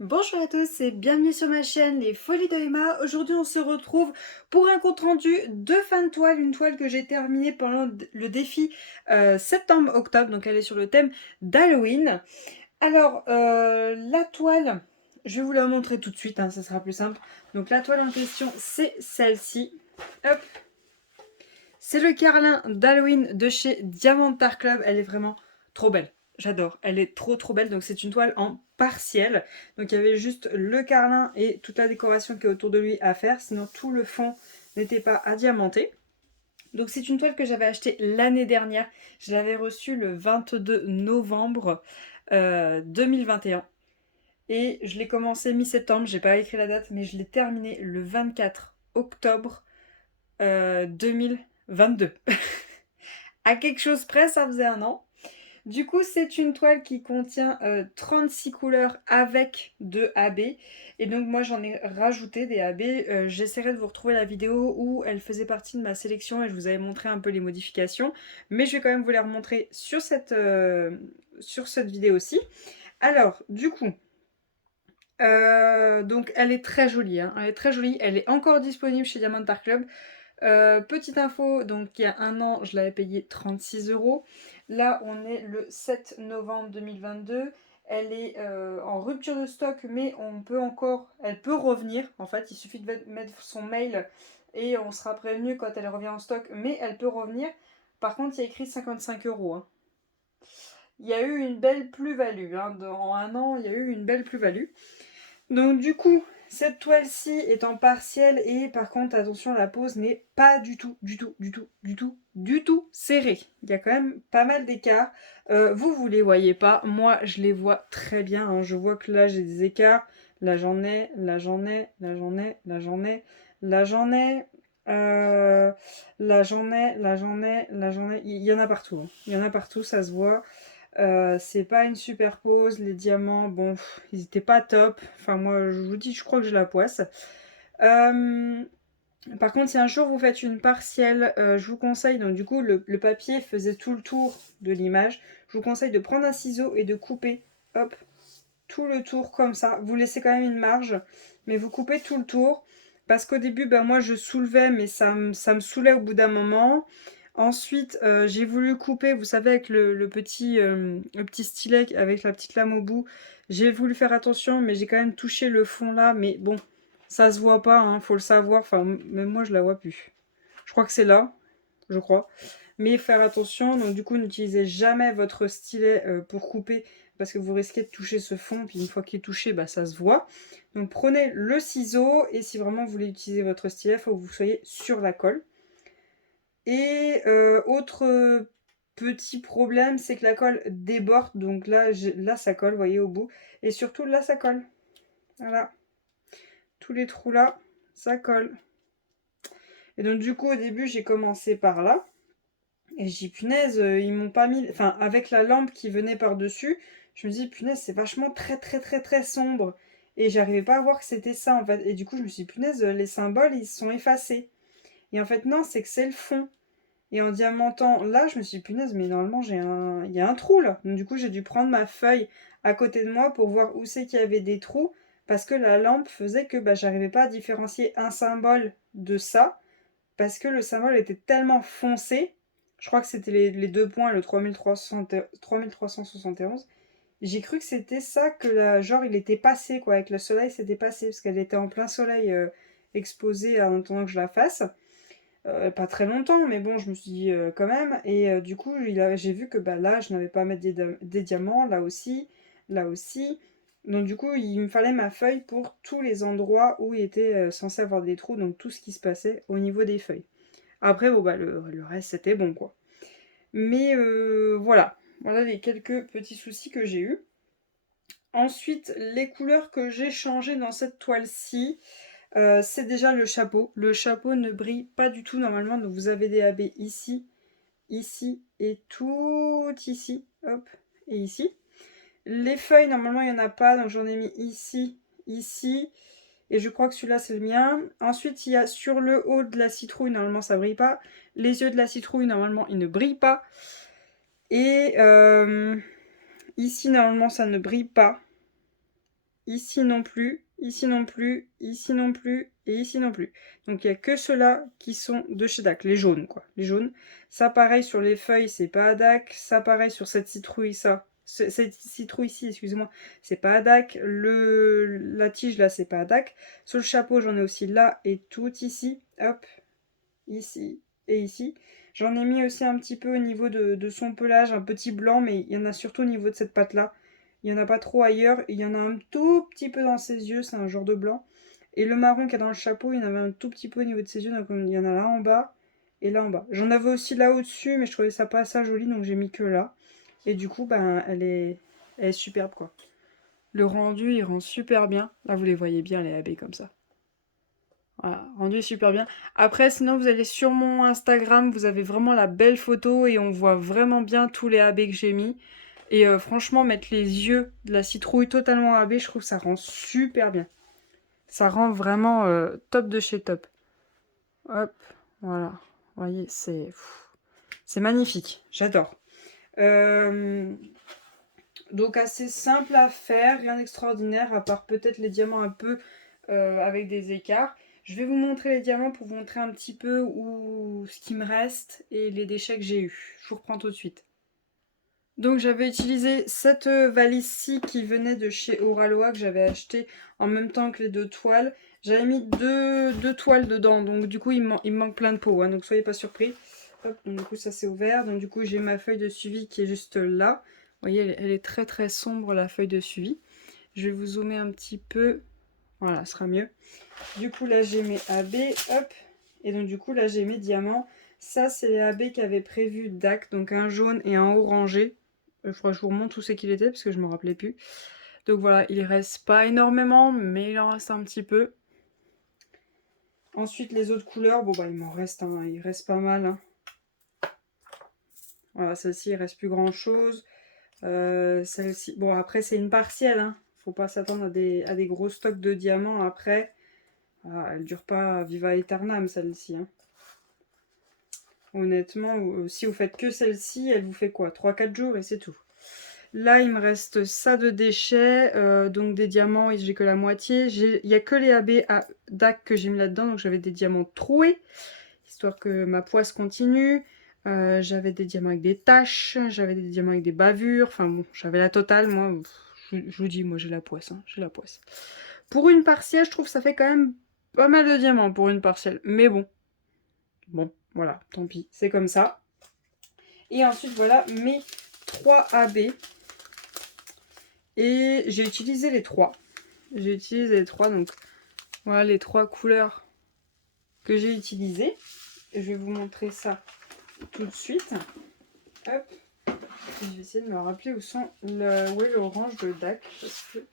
Bonjour à tous et bienvenue sur ma chaîne Les Folies de Emma. Aujourd'hui on se retrouve pour un compte rendu de fin de toile, une toile que j'ai terminée pendant le défi septembre-octobre, donc elle est sur le thème d'Halloween. Alors la toile, je vais vous la montrer tout de suite, hein, ça sera plus simple. Donc la toile en question c'est celle-ci. Hop, c'est le carlin d'Halloween de chez Diamond Art Club, elle est vraiment trop belle. J'adore, elle est trop belle, donc c'est une toile en partiel. Donc il y avait juste le carlin et toute la décoration qui est autour de lui à faire, sinon tout le fond n'était pas à diamanter. Donc c'est une toile que j'avais achetée l'année dernière, je l'avais reçue le 22 novembre 2021. Et je l'ai commencé mi-septembre, j'ai pas écrit la date, mais je l'ai terminée le 24 octobre 2022. À quelque chose près, ça faisait un an. Du coup, c'est une toile qui contient 36 couleurs avec 2 AB. Et donc, moi, j'en ai rajouté des AB. J'essaierai de vous retrouver la vidéo où elle faisait partie de ma sélection et je vous avais montré un peu les modifications. Mais je vais quand même vous les remontrer sur cette vidéo-ci. Alors, du coup, donc elle est très jolie, hein. Elle est très jolie. Elle est encore disponible chez Diamond Art Club. Petite info, donc il y a un an, je l'avais payé 36 euros. Là, on est le 7 novembre 2022. Elle est en rupture de stock, mais elle peut revenir. En fait, il suffit de mettre son mail et on sera prévenu quand elle revient en stock, mais elle peut revenir. Par contre, il y a écrit 55 euros, hein. Il y a eu une belle plus-value, hein. En un an, il y a eu une belle plus-value. Donc du coup, cette toile-ci est en partiel et par contre, attention, la pose n'est pas du tout serrée. Il y a quand même pas mal d'écarts. Vous les voyez pas, moi je les vois très bien, hein. Je vois que là j'ai des écarts, là j'en ai, là j'en ai, là j'en ai, là j'en ai, là j'en ai, là j'en ai, là j'en ai, là j'en ai. Il y en a partout, hein. Il y en a partout, ça se voit. C'est pas une super pose, les diamants, bon, ils étaient pas top. Enfin, moi, je vous dis, je crois que j'ai la poisse. Euh, Par contre, si un jour vous faites une partielle, je vous conseille, donc du coup, le papier faisait tout le tour de l'image. Je vous conseille de prendre un ciseau et de couper, hop, tout le tour comme ça. Vous laissez quand même une marge, mais vous coupez tout le tour. Parce qu'au début, ben, moi, je soulevais, mais ça me saoulait au bout d'un moment. Ensuite, j'ai voulu couper, vous savez, avec le petit stylet avec la petite lame au bout. J'ai voulu faire attention, mais j'ai quand même touché le fond là. Mais bon, ça se voit pas, hein, faut le savoir. Enfin, même moi, je la vois plus. Je crois que c'est là, je crois. Mais faire attention, donc du coup, n'utilisez jamais votre stylet pour couper parce que vous risquez de toucher ce fond. Puis une fois qu'il est touché, bah, ça se voit. Donc prenez le ciseau et si vraiment vous voulez utiliser votre stylet, il faut que vous soyez sur la colle. Et autre petit problème, c'est que la colle déborde. Donc là ça colle, vous voyez, au bout. Et surtout, là, ça colle. Voilà. Tous les trous là, ça colle. Et donc, du coup, au début, j'ai commencé par là. Et j'ai dit, punaise, ils m'ont pas mis... Enfin, avec la lampe qui venait par-dessus, je me dis, punaise, c'est vachement très sombre. Et j'arrivais pas à voir que c'était ça, en fait. Et du coup, je me suis dit, punaise, les symboles, ils sont effacés. Et en fait, non, c'est que c'est le fond. Et en diamantant là, je me suis dit, punaise, mais normalement, il y a un trou là. Donc, du coup, j'ai dû prendre ma feuille à côté de moi pour voir où c'est qu'il y avait des trous. Parce que la lampe faisait que bah, j'arrivais pas à différencier un symbole de ça. Parce que le symbole était tellement foncé. Je crois que c'était les deux points, le 3371. J'ai cru que c'était ça, que genre il était passé, quoi. Avec le soleil, c'était passé. Parce qu'elle était en plein soleil exposée en attendant que je la fasse. Pas très longtemps, mais bon, je me suis dit quand même. Et du coup, j'ai vu que bah, là, je n'avais pas à mettre des diamants, là aussi, là aussi. Donc du coup, il me fallait ma feuille pour tous les endroits où il était censé avoir des trous, donc tout ce qui se passait au niveau des feuilles. Après, bon, bah, le reste, c'était bon, quoi. Mais voilà, voilà les quelques petits soucis que j'ai eus. Ensuite, les couleurs que j'ai changées dans cette toile-ci, c'est déjà le chapeau. Le chapeau ne brille pas du tout normalement, donc vous avez des AB ici, ici et tout ici, hop, et ici. Les feuilles, normalement, il n'y en a pas, donc j'en ai mis ici, ici, et je crois que celui-là, c'est le mien. Ensuite, il y a sur le haut de la citrouille, normalement, ça brille pas. Les yeux de la citrouille, normalement, ils ne brillent pas. Et ici, normalement, ça ne brille pas. ici non plus, ici non plus, ici non plus, et ici non plus. Donc il n'y a que ceux-là qui sont de chez DAC, les jaunes quoi, les jaunes. Ça pareil sur les feuilles, c'est pas à DAC. Ça pareil sur cette citrouille, cette citrouille-ci, excusez-moi, c'est pas à DAC. La tige là, c'est pas à DAC. Sur le chapeau, j'en ai aussi là et tout ici, hop, ici et ici. J'en ai mis aussi un petit peu au niveau de son pelage, un petit blanc, mais il y en a surtout au niveau de cette patte-là. Il n'y en a pas trop ailleurs. Il y en a un tout petit peu dans ses yeux, c'est un genre de blanc. Et le marron qu'il y a dans le chapeau, il y en avait un tout petit peu au niveau de ses yeux, donc il y en a là en bas et là en bas. J'en avais aussi là au-dessus, mais je trouvais ça pas ça joli, donc j'ai mis que là. Et du coup, ben, elle est superbe, quoi. Le rendu, il rend super bien. Là, vous les voyez bien, les abeilles comme ça. Voilà, rendu super bien. Après, sinon, vous allez sur mon Instagram, vous avez vraiment la belle photo et on voit vraiment bien tous les AB que j'ai mis. Et franchement, mettre les yeux de la citrouille totalement AB, je trouve que ça rend super bien. Ça rend vraiment top de chez top. Hop, voilà. Vous voyez, c'est magnifique. J'adore. Donc assez simple à faire, rien d'extraordinaire, à part peut-être les diamants un peu avec des écarts. Je vais vous montrer les diamants pour vous montrer un petit peu ce qui me reste et les déchets que j'ai eu. Je vous reprends tout de suite. Donc j'avais utilisé cette valise-ci qui venait de chez Oraloa que j'avais acheté en même temps que les 2 toiles. J'avais mis deux toiles dedans, donc du coup il me manque plein de pots, hein, donc soyez pas surpris. Hop, donc du coup ça c'est ouvert, donc du coup j'ai ma feuille de suivi qui est juste là. Vous voyez, elle est très très sombre la feuille de suivi. Je vais vous zoomer un petit peu, voilà, ce sera mieux. Du coup là j'ai mes AB, hop, et donc du coup là j'ai mes diamants. Ça c'est les AB qu'avait prévu DAC, donc un jaune et un orangé. Je crois que je vous remonte où c'est qu'il était parce que je ne me rappelais plus. Donc voilà, il reste pas énormément, mais il en reste un petit peu. Ensuite les autres couleurs, bon bah il m'en reste, hein, il reste pas mal. Hein. Voilà, celle-ci il reste plus grand chose. Celle-ci, bon après c'est une partielle, hein. Faut pas s'attendre à des gros stocks de diamants après. Voilà, elle dure pas viva aeternam celle-ci. Hein. Honnêtement, si vous faites que celle-ci, elle vous fait quoi? 3-4 jours et c'est tout. Là, il me reste ça de déchets, donc des diamants, et j'ai que la moitié. Il n'y a que les AB à DAC que j'ai mis là-dedans, donc j'avais des diamants troués, histoire que ma poisse continue. J'avais des diamants avec des taches, j'avais des diamants avec des bavures, enfin bon, j'avais la totale, moi, je vous dis, moi j'ai la poisse, hein, j'ai la poisse. Pour une partielle, je trouve que ça fait quand même pas mal de diamants pour une partielle, mais bon, voilà, tant pis, c'est comme ça. Et ensuite, voilà mes 3 AB. Et j'ai utilisé les 3. J'ai utilisé les 3, donc voilà les 3 couleurs que j'ai utilisées. Et je vais vous montrer ça tout de suite. Hop. Et je vais essayer de me rappeler où est l'orange de DAC, parce que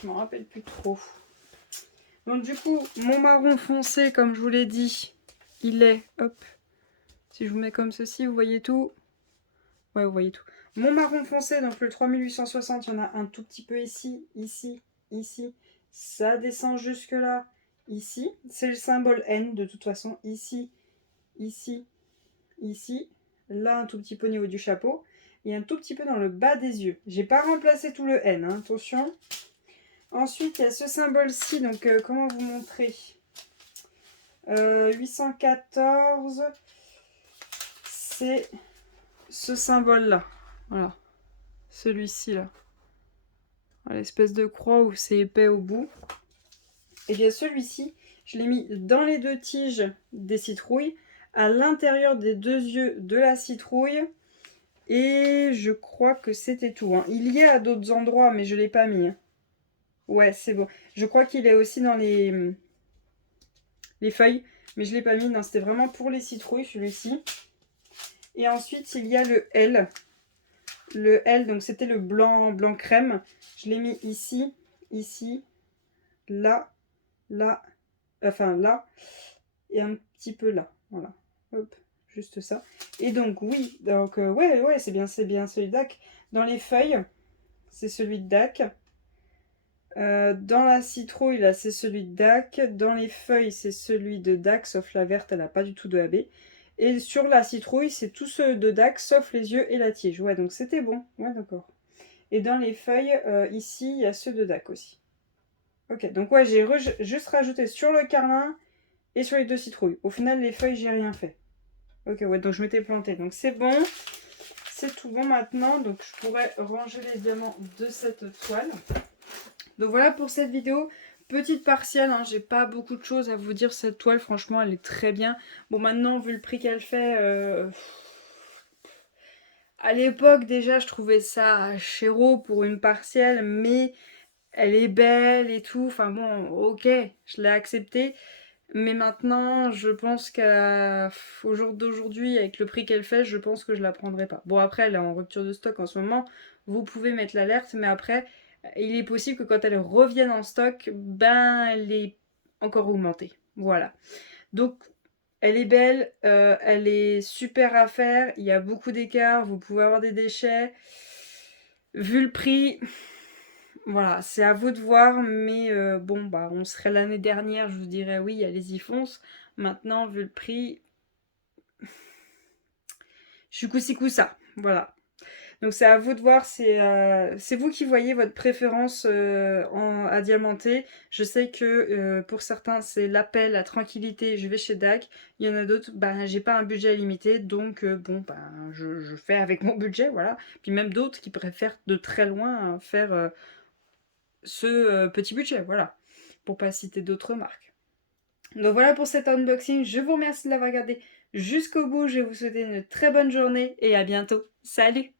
je m'en rappelle plus trop. Donc du coup, mon marron foncé, comme je vous l'ai dit, il est, hop, si je vous mets comme ceci, vous voyez tout. Ouais, vous voyez tout. Mon marron foncé, donc le 3860, il y en a un tout petit peu ici, ici, ici. Ça descend jusque là, ici. C'est le symbole N de toute façon, ici, ici, ici. Là, un tout petit peu au niveau du chapeau. Et un tout petit peu dans le bas des yeux. J'ai pas remplacé tout le N, hein, attention. Ensuite, il y a ce symbole-ci, donc comment vous montrer 814, c'est ce symbole-là. Voilà. Celui-ci, là. L'espèce de croix où c'est épais au bout. Et bien celui-ci, je l'ai mis dans les 2 tiges des citrouilles, à l'intérieur des 2 yeux de la citrouille. Et je crois que c'était tout. Hein. Il y est à d'autres endroits, mais je ne l'ai pas mis. Hein. Ouais, c'est bon. Je crois qu'il est aussi dans les feuilles, mais je ne l'ai pas mis. Non, c'était vraiment pour les citrouilles, celui-ci. Et ensuite, il y a le L. Le L, donc c'était le blanc crème. Je l'ai mis ici, ici, là, là, enfin là, et un petit peu là. Voilà. Hop, juste ça. Et donc, oui, donc, ouais, c'est bien celui de DAC. Dans les feuilles, c'est celui de DAC. Dans la citrouille, là, c'est celui de DAC. Dans les feuilles, c'est celui de DAC, sauf la verte, elle n'a pas du tout de AB. Et sur la citrouille, c'est tous ceux de DAC, sauf les yeux et la tige. Ouais, donc c'était bon. Ouais, d'accord. Et dans les feuilles, ici, il y a ceux de DAC aussi. Ok, donc ouais, j'ai juste rajouté sur le carlin et sur les 2 citrouilles. Au final, les feuilles, j'ai rien fait. Ok, ouais, donc je m'étais plantée. Donc c'est bon. C'est tout bon maintenant. Donc je pourrais ranger les diamants de cette toile. Donc voilà pour cette vidéo. Petite partielle, hein, j'ai pas beaucoup de choses à vous dire. Cette toile, franchement, elle est très bien. Bon, maintenant, vu le prix qu'elle fait... À l'époque, déjà, je trouvais ça chéro pour une partielle, mais elle est belle et tout. Enfin bon, ok, je l'ai accepté. Mais maintenant, je pense qu'au jour d'aujourd'hui, avec le prix qu'elle fait, je pense que je la prendrai pas. Bon, après, elle est en rupture de stock en ce moment. Vous pouvez mettre l'alerte, mais après, il est possible que quand elle revienne en stock, ben, elle est encore augmentée. Voilà. Donc, elle est belle, elle est super à faire. Il y a beaucoup d'écart, vous pouvez avoir des déchets. Vu le prix, voilà, c'est à vous de voir, mais bon, bah, on serait l'année dernière, je vous dirais oui, allez-y, fonce. Maintenant, vu le prix, je suis coup-ci coup-ça, voilà. Donc c'est à vous de voir, c'est vous qui voyez votre préférence à diamanter. Je sais que pour certains, c'est l'appel, la tranquillité, je vais chez DAC. Il y en a d'autres, ben, j'ai pas un budget limité, donc bon, ben, je fais avec mon budget, voilà. Puis même d'autres qui préfèrent de très loin faire ce petit budget, voilà, pour pas citer d'autres marques. Donc voilà pour cet unboxing, je vous remercie de l'avoir regardé jusqu'au bout, je vais vous souhaiter une très bonne journée et à bientôt. Salut!